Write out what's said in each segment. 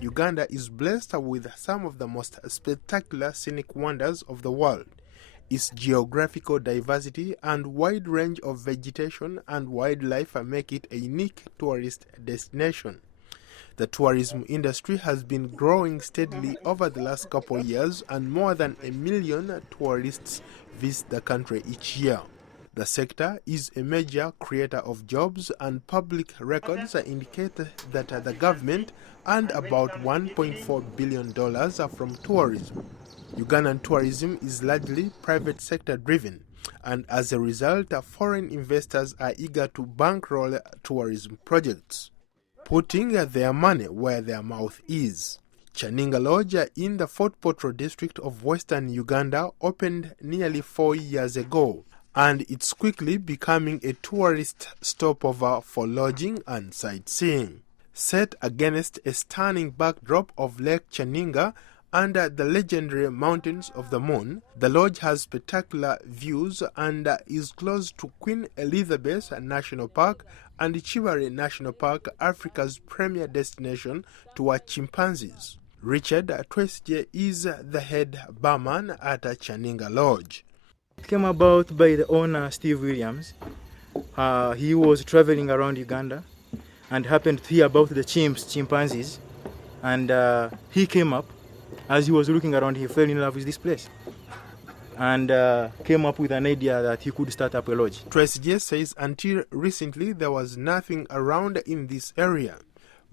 Uganda is blessed with some of the most spectacular scenic wonders of the world. Its geographical diversity and wide range of vegetation and wildlife make it a unique tourist destination. The tourism industry has been growing steadily over the last couple of years, and more than 1 million tourists visit the country each year. The sector is a major creator of jobs, and public records indicate that the government earned about $1.4 billion from tourism. Ugandan tourism is largely private sector driven, and as a result, foreign investors are eager to bankroll tourism projects, putting their money where their mouth is. Kyaninga Lodge in the Fort Portal district of western Uganda opened nearly 4 years ago, and it's quickly becoming a tourist stopover for lodging and sightseeing. Set against a stunning backdrop of Lake Kyaninga under the legendary Mountains of the Moon, the lodge has spectacular views and is close to Queen Elizabeth National Park and Chibare National Park, Africa's premier destination to watch chimpanzees. Richard Twesje is the head barman at Kyaninga Lodge. It came about by the owner, Steve Williams. He was traveling around Uganda and happened to hear about the chimpanzees, and he came up. As he was looking around, he fell in love with this place and came up with an idea that he could start up a lodge. Twesje says until recently there was nothing around in this area,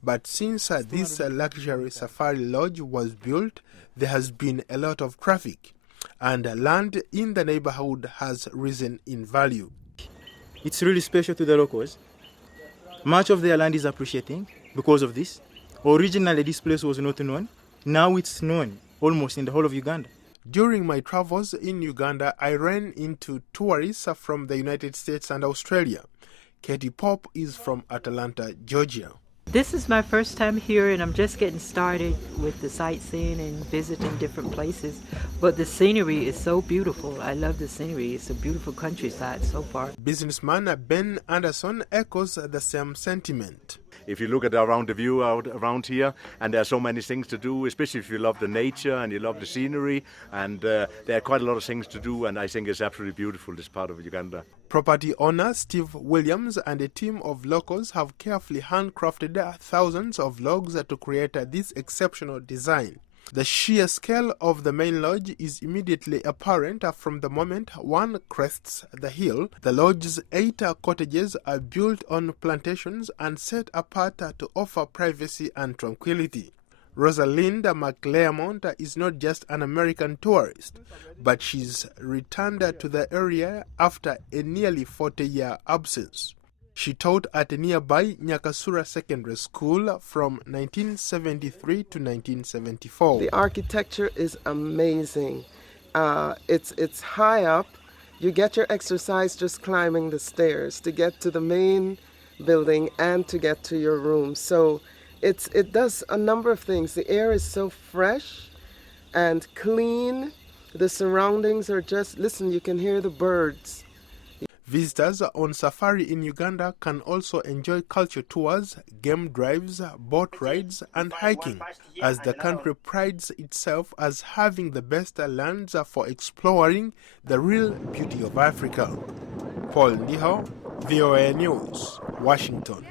but since this luxury safari lodge was built, there has been a lot of traffic, and land in the neighborhood has risen in value. It's really special to the locals. Much of their land is appreciating because of this. Originally, this place was not known. Now it's known almost in the whole of Uganda. During my travels in Uganda, I ran into tourists from the United States and Australia. Katie Pop is from Atlanta, Georgia. This is my first time here, and I'm just getting started with the sightseeing and visiting different places. But the scenery is so beautiful. I love the scenery. It's a beautiful countryside so far. Businessman Ben Anderson echoes the same sentiment. If you look at around the view out around here, and there are so many things to do, especially if you love the nature and you love the scenery, and there are quite a lot of things to do, and I think it's absolutely beautiful, this part of Uganda. Property owner Steve Williams and a team of locals have carefully handcrafted thousands of logs to create this exceptional design. The sheer scale of the main lodge is immediately apparent from the moment one crests the hill. The lodge's 8 cottages are built on plantations and set apart to offer privacy and tranquility. Rosalinda McLearmont is not just an American tourist, but she's returned to the area after a nearly 40-year absence. She taught at a nearby Nyakasura Secondary School from 1973 to 1974. The architecture is amazing. It's high up. You get your exercise just climbing the stairs to get to the main building and to get to your room. So it does a number of things. The air is so fresh and clean. The surroundings are just, listen, you can hear the birds. Visitors on safari in Uganda can also enjoy culture tours, game drives, boat rides, and hiking, as the country prides itself as having the best lands for exploring the real beauty of Africa. Paul Ndiho, VOA News, Washington.